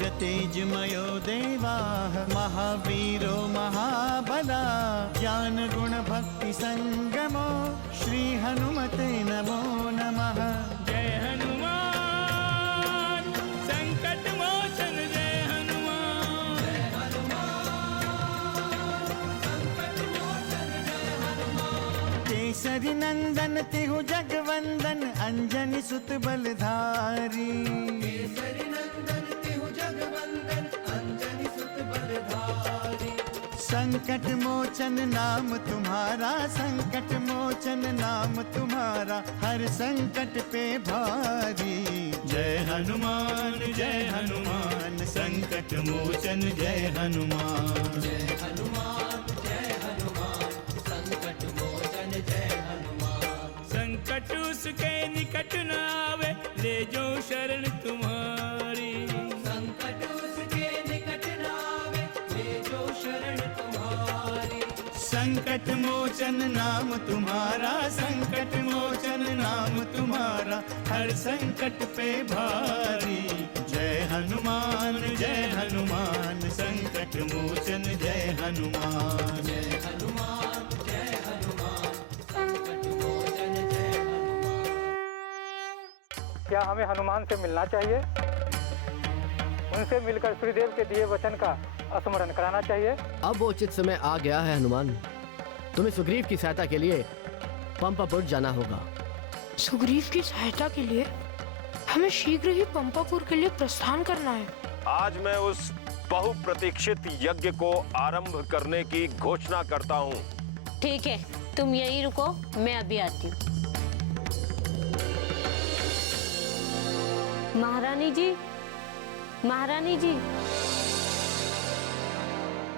दिव्य तेजमयो देवाः महावीरो महाबला ज्ञान गुण भक्ति संगमो श्री हनुमते नमो नमः। जय हनुमान संकट मोचन जय हनुमान। जय हनुमान संकट मोचन जय हनुमान। केसरी नंदन तिहु जगवंदन अंजनी सुत बलधारी। केसरी नंदन तिहु जगवंदन अंजनी सुत बलधारी। संकट मोचन नाम तुम्हारा संकट मोचन नाम तुम्हारा हर संकट पे भारी। जय हनुमान संकट मोचन जय हनुमान। जय हनुमान संकट मोचन जय हनुमान। संकट उसके निकट न आवे ले जो शरण तुम्हारी। संकट उसके निकट न आवे ले जो शरण तुम्हारी। संकट मोचन नाम तुम्हारा संकट मोचन नाम तुम्हारा हर संकट पे भारी। जय हनुमान संकट मोचन जय हनुमान। जय हनुमान संकट मोचन जय हनुमान। क्या हमें हनुमान से मिलना चाहिए? उनसे मिलकर सूर्यदेव के दिए वचन का स्मरण कराना चाहिए। अब वो उचित समय आ गया है हनुमान। तुम्हें सुग्रीव की सहायता के लिए पंपापुर जाना होगा। सुग्रीव की सहायता के लिए हमें शीघ्र ही पंपापुर के लिए प्रस्थान करना है। आज मैं उस बहुप्रतीक्षित यज्ञ को आरंभ करने की घोषणा करता हूँ। ठीक है, तुम यहीं रुको, मैं अभी आती हूँ। महारानी जी, महारानी जी,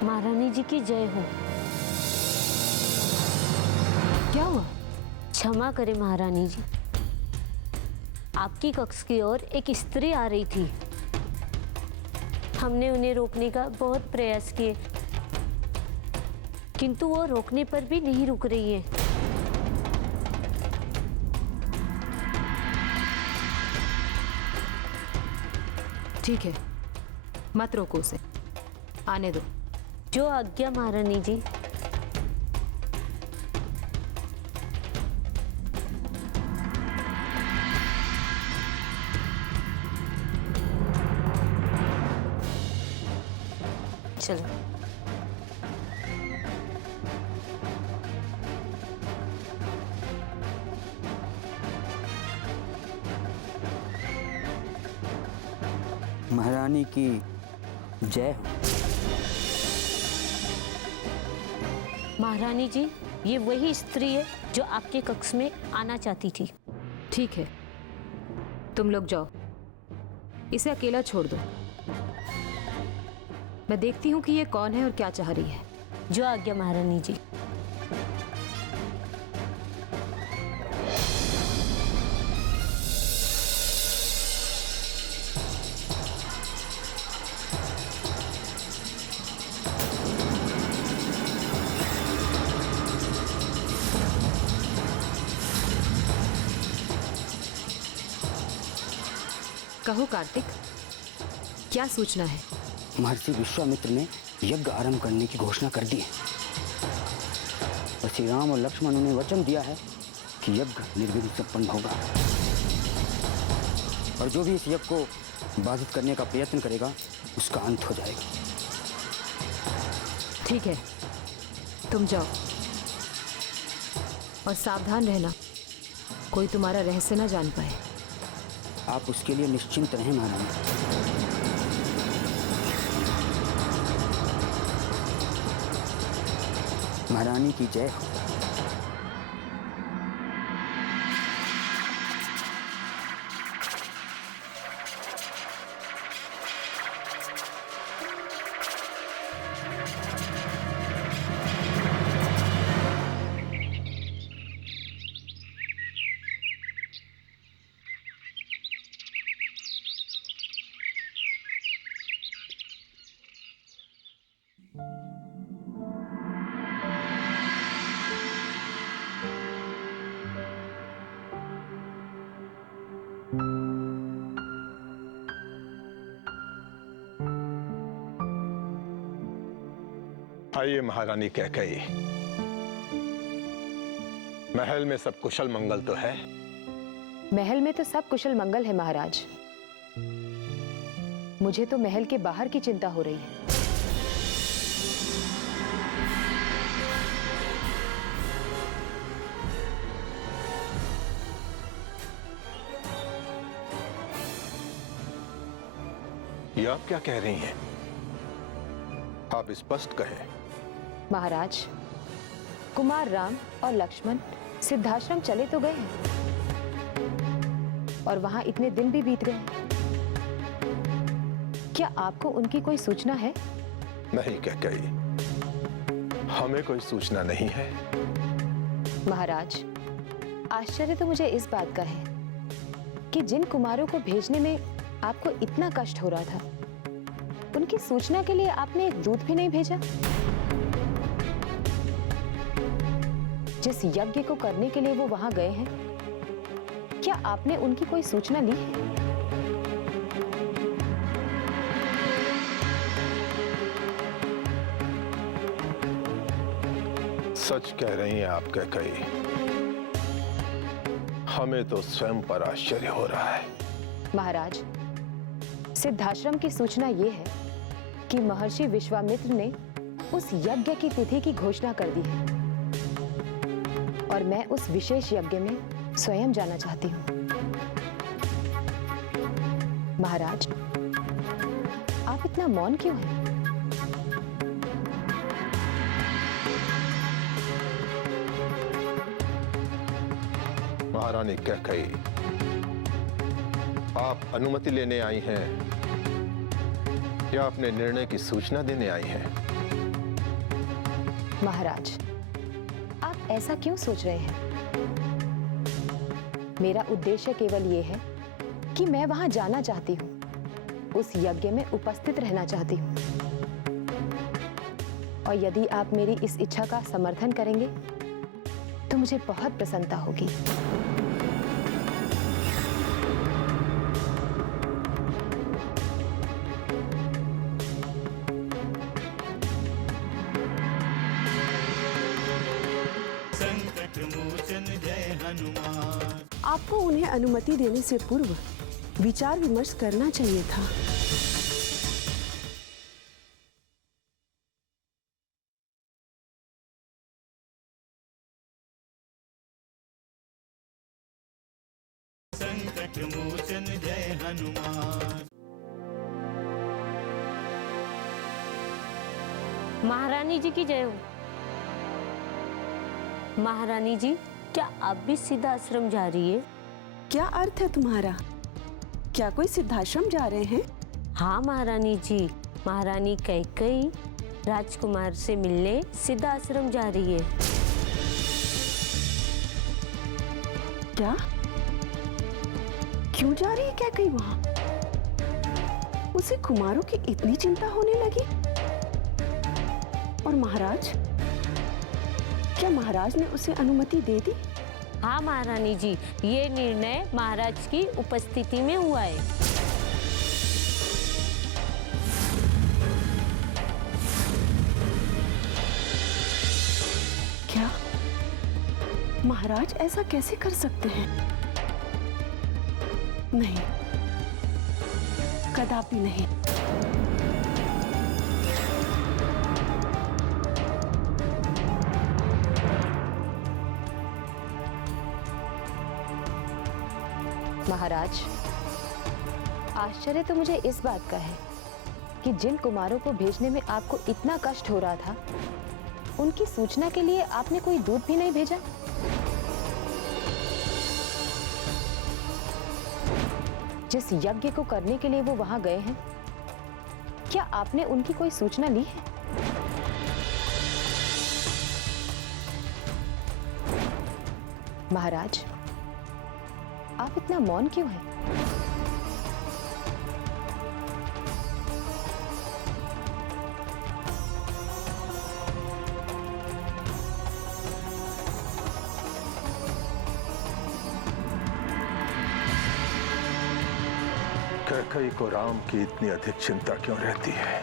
महारानी जी की जय हो। क्या हुआ? क्षमा करें महारानी जी, आपकी कक्ष की ओर एक स्त्री आ रही थी। हमने उन्हें रोकने का बहुत प्रयास किए, किंतु वो रोकने पर भी नहीं रुक रही है। ठीक है, मत रोको उसे, आने दो। जो आज्ञा महारानी जी। चलो। महारानी की जय हो। महारानी जी, ये वही स्त्री है जो आपके कक्ष में आना चाहती थी। ठीक है, तुम लोग जाओ, इसे अकेला छोड़ दो। मैं देखती हूँ कि ये कौन है और क्या चाह रही है। जो आज्ञा महारानी जी। कहो कार्तिक, क्या सूचना है? महर्षि विश्वामित्र ने यज्ञ आरंभ करने की घोषणा कर दी है और श्री राम और लक्ष्मण ने वचन दिया है कि यज्ञ निर्विघ्न संपन्न होगा और जो भी इस यज्ञ को बाधित करने का प्रयत्न करेगा उसका अंत हो जाएगा। ठीक है, तुम जाओ और सावधान रहना, कोई तुम्हारा रहस्य न जान पाए। आप उसके लिए निश्चिंत रहें महारानी। महारानी की जय हो। आइए महारानी कैकेयी, महल में सब कुशल मंगल तो है? महल में तो सब कुशल मंगल है महाराज। मुझे तो महल के बाहर की चिंता हो रही है। ये आप क्या कह रही हैं? आप स्पष्ट कहें। महाराज, कुमार राम और लक्ष्मण सिद्धाश्रम चले तो गए हैं और वहां इतने दिन भी बीत गए हैं। क्या आपको उनकी कोई सूचना है? नहीं कैकेयी, हमें कोई सूचना नहीं है। महाराज, आश्चर्य तो मुझे इस बात का है कि जिन कुमारों को भेजने में आपको इतना कष्ट हो रहा था, उनकी सूचना के लिए आपने एक दूत भी नहीं भेजा। जिस यज्ञ को करने के लिए वो वहां गए हैं, क्या आपने उनकी कोई सूचना ली है? सच कह रही हैं आप कैकेयी, हमें तो स्वयं पर आश्चर्य हो रहा है। महाराज, सिद्धाश्रम की सूचना ये है कि महर्षि विश्वामित्र ने उस यज्ञ की तिथि की घोषणा कर दी है और मैं उस विशेष यज्ञ में स्वयं जाना चाहती हूँ। महाराज, आप इतना मौन क्यों हैं? महारानी कैकेयी, आप अनुमति लेने आई हैं या अपने निर्णय की सूचना देने आई हैं? महाराज, आप ऐसा क्यों सोच रहे हैं? मेरा उद्देश्य केवल ये है कि मैं वहां जाना चाहती हूँ, उस यज्ञ में उपस्थित रहना चाहती हूँ। और यदि आप मेरी इस इच्छा का समर्थन करेंगे तो मुझे बहुत प्रसन्नता होगी। संकट मोचन जय हनुमान। आपको उन्हें अनुमति देने से पूर्व विचार विमर्श करना चाहिए था। संकट मोचन जय हनुमान। महारानी जी की जय हो। महारानी जी, क्या आप भी सिद्धाश्रम जा रही है? क्या अर्थ है तुम्हारा? क्या कोई सिद्धाश्रम जा रहे हैं? हाँ महारानी जी, महारानी कैकेयी राजकुमार से मिलने सिद्धाश्रम जा रही है। क्या? क्यों जा रही है कैकेयी वहां? उसे कुमारों की इतनी चिंता होने लगी? और महाराज, क्या महाराज ने उसे अनुमति दे दी? हाँ महारानी जी, ये निर्णय महाराज की उपस्थिति में हुआ है। क्या? महाराज ऐसा कैसे कर सकते हैं? नहीं, कदापि नहीं। महाराज, आश्चर्य तो मुझे इस बात का है कि जिन कुमारों को भेजने में आपको इतना कष्ट हो रहा था, उनकी सूचना के लिए आपने कोई दूत भी नहीं भेजा। जिस यज्ञ को करने के लिए वो वहां गए हैं, क्या आपने उनकी कोई सूचना ली है? महाराज, आप इतना मौन क्यों हैं? कैकेयी को राम की इतनी अधिक चिंता क्यों रहती है?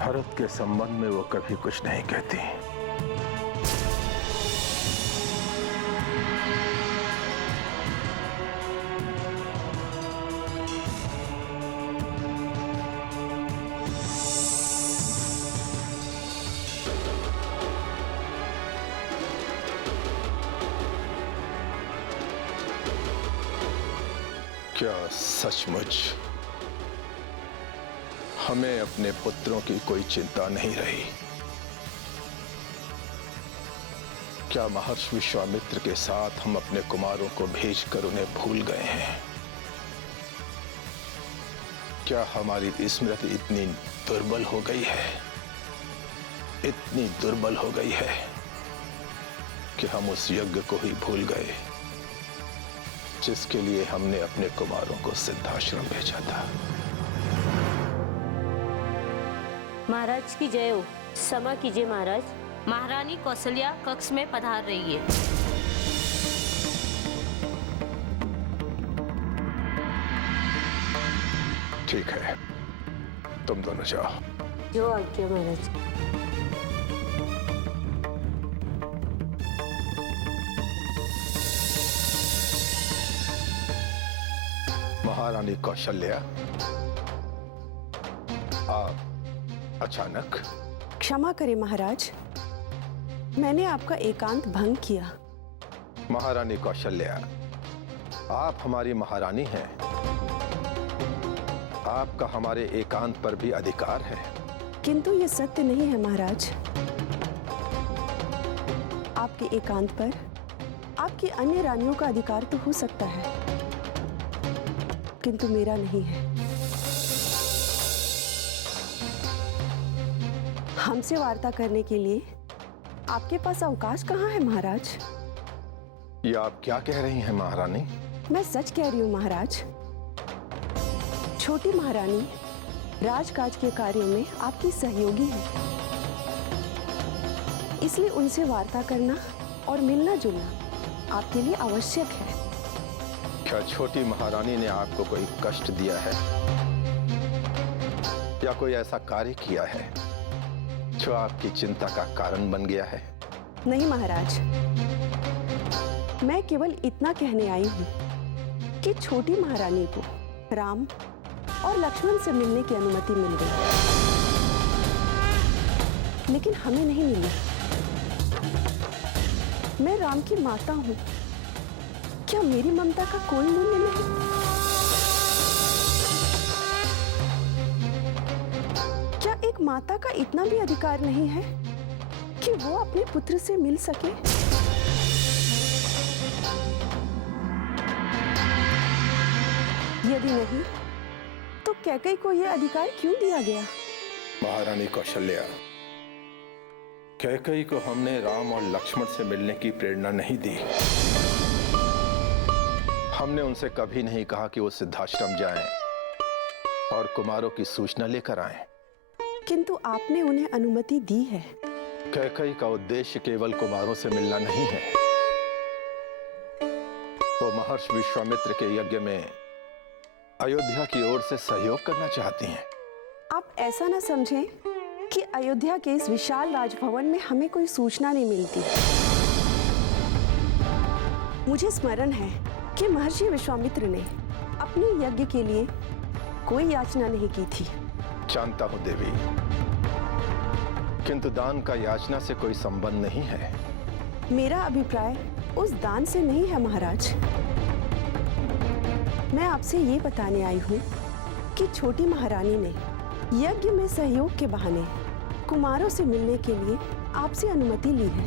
भरत के संबंध में वो कभी कुछ नहीं कहती। क्या सचमुच हमें अपने पुत्रों की कोई चिंता नहीं रही? क्या महर्षि विश्वामित्र के साथ हम अपने कुमारों को भेजकर उन्हें भूल गए हैं? क्या हमारी स्मृति इतनी दुर्बल हो गई है, इतनी दुर्बल हो गई है कि हम उस यज्ञ को ही भूल गए जिसके लिए हमने अपने कुमारों को सिद्धाश्रम भेजा था? महाराज की जय हो। क्षमा कीजिए महाराज, महारानी कौशल्या कक्ष में पधार रही है। ठीक है, तुम दोनों जाओ। जो आज्ञा महाराज। महारानी कौशल्या, आप अचानक? क्षमा करें महाराज, मैंने आपका एकांत भंग किया। महारानी कौशल्या, आप हमारी महारानी हैं। आपका हमारे एकांत पर भी अधिकार है। किंतु ये सत्य नहीं है महाराज। आपके एकांत पर आपकी अन्य रानियों का अधिकार तो हो सकता है, किंतु मेरा नहीं है। हमसे वार्ता करने के लिए आपके पास अवकाश कहाँ है महाराज? ये आप क्या कह रही हैं महारानी? मैं सच कह रही हूँ महाराज। छोटी महारानी राजकाज के कार्यों में आपकी सहयोगी है, इसलिए उनसे वार्ता करना और मिलना जुलना आपके लिए आवश्यक है। क्या छोटी महारानी ने आपको कोई कष्ट दिया है या कोई ऐसा कार्य किया है जो आपकी चिंता का कारण बन गया है? नहीं महाराज, मैं केवल इतना कहने आई हूँ कि छोटी महारानी को राम और लक्ष्मण से मिलने की अनुमति मिल गई, लेकिन हमें नहीं मिली। मैं राम की माता हूँ, क्या मेरी ममता का कोई मूल्य नहीं? क्या एक माता का इतना भी अधिकार नहीं है कि वो अपने पुत्र से मिल सके? यदि नहीं तो कैकेयी को यह अधिकार क्यों दिया गया? महारानी कौशल्या, कैकेयी को हमने राम और लक्ष्मण से मिलने की प्रेरणा नहीं दी। हमने उनसे कभी नहीं कहा कि वो सिद्धाश्रम जाएं और कुमारों की सूचना लेकर आएं। किंतु आपने उन्हें अनुमति दी है। कैकेयी का उद्देश्य केवल कुमारों से मिलना नहीं है। वो महर्षि विश्वामित्र के यज्ञ में अयोध्या की ओर से सहयोग करना चाहती हैं। आप ऐसा न समझें कि अयोध्या के इस विशाल राजभवन में हमें कोई सूचना नहीं मिलती। मुझे स्मरण है कि महर्षि विश्वामित्र ने अपने यज्ञ के लिए कोई याचना नहीं की थी। जानता हूं देवी, किंतु दान का याचना से कोई संबंध नहीं है। मेरा अभिप्राय उस दान से नहीं है महाराज। मैं आपसे ये बताने आई हूँ कि छोटी महारानी ने यज्ञ में सहयोग के बहाने कुमारों से मिलने के लिए आपसे अनुमति ली है,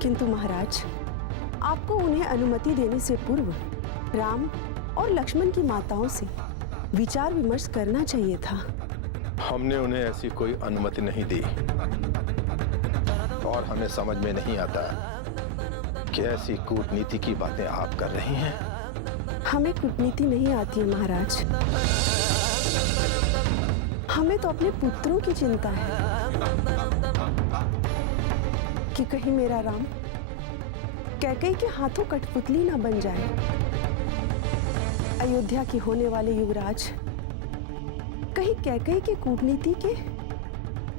किंतु महाराज आपको उन्हें अनुमति देने से पूर्व राम और लक्ष्मण की माताओं से विचार विमर्श करना चाहिए था। हमने उन्हें ऐसी कोई अनुमति नहीं दी और हमें समझ में नहीं आता कि ऐसी कूटनीति की बातें आप कर रही हैं। हमें कूटनीति नहीं आती है महाराज। हमें तो अपने पुत्रों की चिंता है कि कहीं मेरा राम कैकेयी के हाथों कठपुतली न बन जाए। अयोध्या के होने वाले युवराज कहीं कैकेयी के कूटनीति के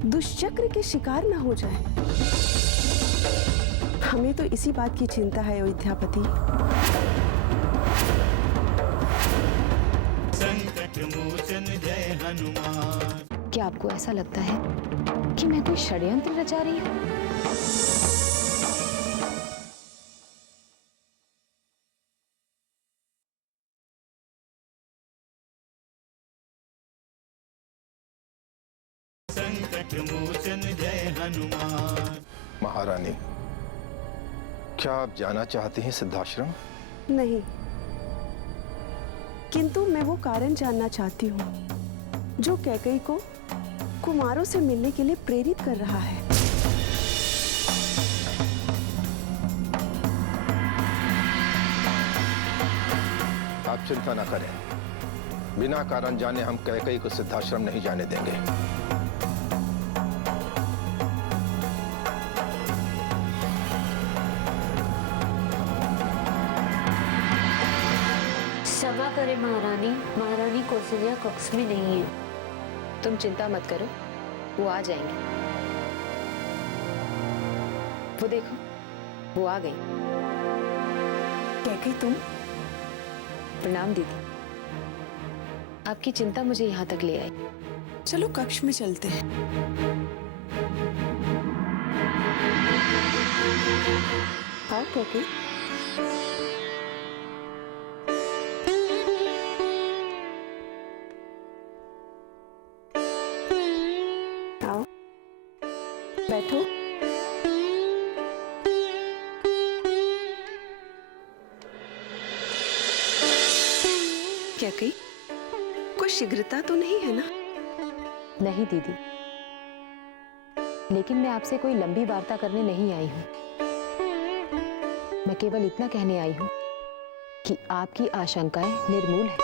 दुष्चक्र के शिकार न हो जाए। हमें तो इसी बात की चिंता है अयोध्यापति। संकट मोचन जय हनुमान। क्या आपको ऐसा लगता है कि मैं कोई षड्यंत्र रचा रही हूँ? संकट मोचन जय हनुमान। महारानी, क्या आप जाना चाहती हैं सिद्धाश्रम? नहीं, किंतु मैं वो कारण जानना चाहती हूँ जो कैकेयी को कुमारों से मिलने के लिए प्रेरित कर रहा है। आप चिंता न करें, बिना कारण जाने हम कैकेयी को सिद्धाश्रम नहीं जाने देंगे। क्षमा करें महारानी, महारानी कौशल्या कक्ष में नहीं है। तुम चिंता मत करो, वो आ जाएंगे। वो देखो, वो आ गई। कैकेयी तुम? प्रणाम दीदी। आपकी चिंता मुझे यहाँ तक ले आई। चलो कक्ष में चलते हैं। आओ कैकेयी। आओ, बैठो। कैकेयी, कोई शीघ्रता तो नहीं है ना? नहीं दीदी, लेकिन मैं आपसे कोई लंबी वार्ता करने नहीं आई हूँ। मैं केवल इतना कहने आई हूँ कि आपकी आशंकाएं निर्मूल हैं।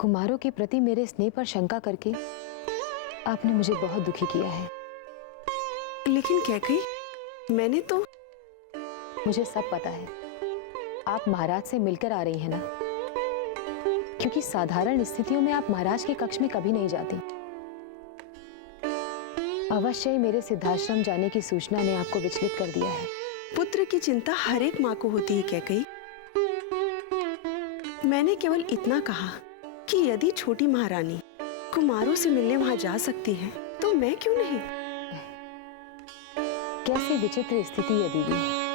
कुमारों के प्रति मेरे स्नेह पर शंका करके आपने मुझे बहुत दुखी किया है। लेकिन कैकेयी, मैंने तो... मुझे सब पता है। आप महाराज से मिलकर आ रही हैं ना, क्योंकि साधारण स्थितियों में आप महाराज के कक्ष में कभी नहीं जाती। अवश्य ही मेरे सिद्धाश्रम जाने की सूचना ने आपको विचलित कर दिया है। पुत्र की चिंता हर एक माँ को होती है कैकेयी। मैंने केवल इतना कहा कि यदि छोटी महारानी कुमारों से मिलने वहां जा सकती है तो मैं क्यों नहीं। कैसी विचित्र स्थिति है दीदी।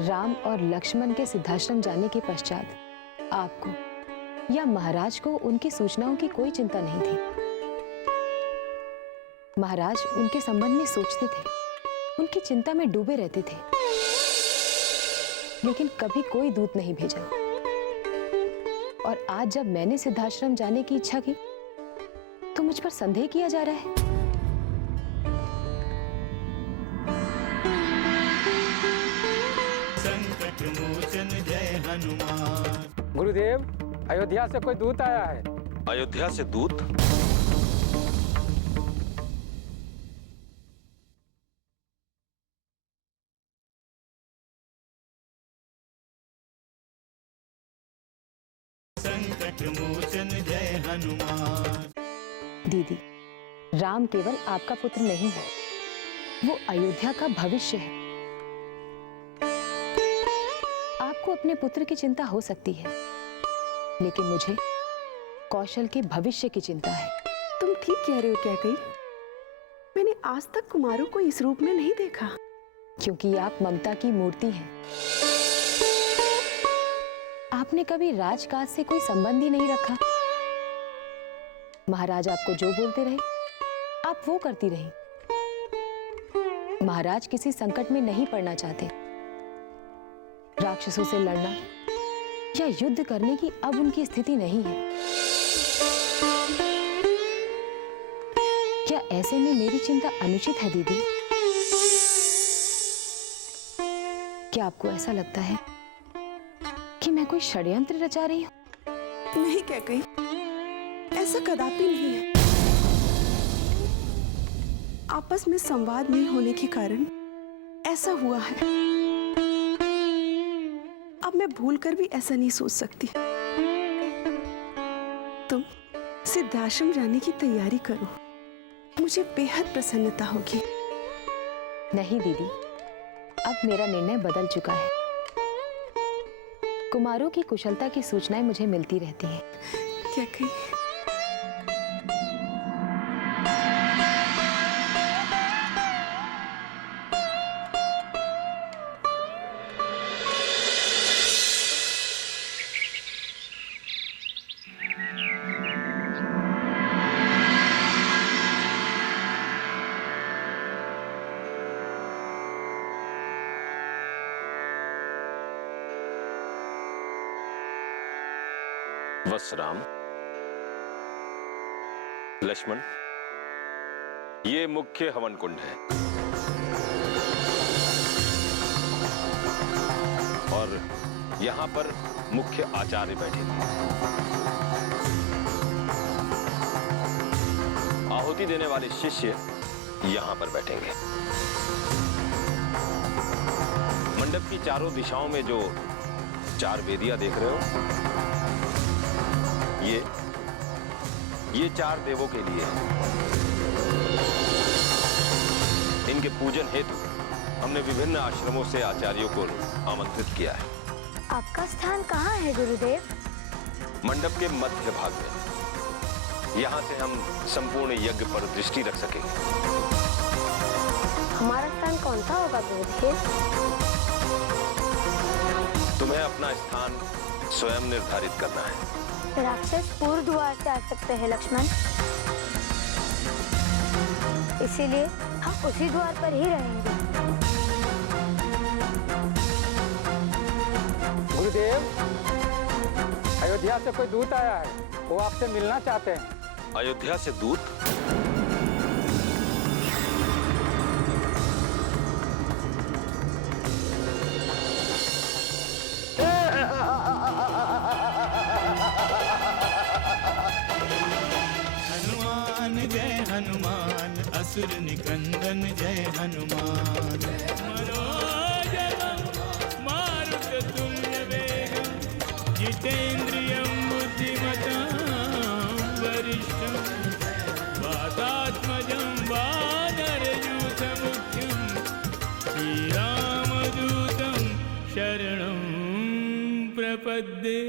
राम और लक्ष्मण के सिद्धाश्रम जाने के पश्चात आपको या महाराज को उनकी सूचनाओं की कोई चिंता नहीं थी। महाराज उनके संबंध में सोचते थे, उनकी चिंता में डूबे रहते थे, लेकिन कभी कोई दूत नहीं भेजा। और आज जब मैंने सिद्धाश्रम जाने की इच्छा की तो मुझ पर संदेह किया जा रहा है। संकट मोचन जय हनुमान। गुरुदेव, अयोध्या से कोई दूत आया है। अयोध्या से दूत? संकट मोचन जय हनुमान। दीदी, राम केवल आपका पुत्र नहीं है, वो अयोध्या का भविष्य है। आपको अपने पुत्र की चिंता हो सकती है, लेकिन मुझे कौशल के भविष्य की चिंता है। तुम ठीक कह रहे हो कैकेयी। मैंने आज तक कुमारों को इस रूप में नहीं देखा। क्योंकि आप ममता की मूर्ति हैं। आपने कभी राजकाज से कोई संबंध ही नहीं रखा। महाराज आपको जो बोलते रहे आप वो करती रही। महाराज किसी संकट में नहीं पड़ना चाहते। राक्षसों से लड़ना या युद्ध करने की अब उनकी स्थिति नहीं है। क्या ऐसे में मेरी चिंता अनुचित है दीदी? क्या आपको ऐसा लगता है कि मैं कोई षड्यंत्र रचा रही हूं? नहीं कैकेयी, ऐसा कदापि नहीं है। आपस में संवाद नहीं होने के कारण ऐसा हुआ है। अब मैं भूलकर भी ऐसा नहीं सोच सकती। सिद्धाश्रम जाने की तैयारी करो। मुझे बेहद प्रसन्नता होगी। नहीं दीदी, अब मेरा निर्णय बदल चुका है। कुमारों की कुशलता की सूचनाएं मुझे मिलती रहती हैं। क्या कही? वत्स राम, लक्ष्मण, ये मुख्य हवन कुंड है और यहां पर मुख्य आचार्य बैठे हैं। आहुति देने वाले शिष्य यहां पर बैठेंगे। मंडप की चारों दिशाओं में जो 4 वेदियां देख रहे हो, ये 4 देवों के लिए है। इनके पूजन हेतु हमने विभिन्न आश्रमों से आचार्यों को आमंत्रित किया है। आपका स्थान कहाँ है गुरुदेव? मंडप के मध्य भाग में। यहाँ से हम संपूर्ण यज्ञ पर दृष्टि रख सकेंगे। हमारा स्थान कौन सा होगा गुरुदेव? तुम्हें अपना स्थान स्वयं निर्धारित करना है। राक्षस पूर्व द्वार से आ सकते हैं लक्ष्मण, इसीलिए हम उसी द्वार पर ही रहेंगे। गुरुदेव, अयोध्या से कोई दूत आया है, वो आपसे मिलना चाहते हैं। अयोध्या से दूत? हनुमान जय हनुमान, असुर निकंदन जय हनुमान। मारुततुल्य वेगं जितेन्द्रियं बुद्धिमतां वरिष्ठं वातात्मजं वानरयूथमुख्यं श्रीरामदूतं शरणं प्रपद्ये।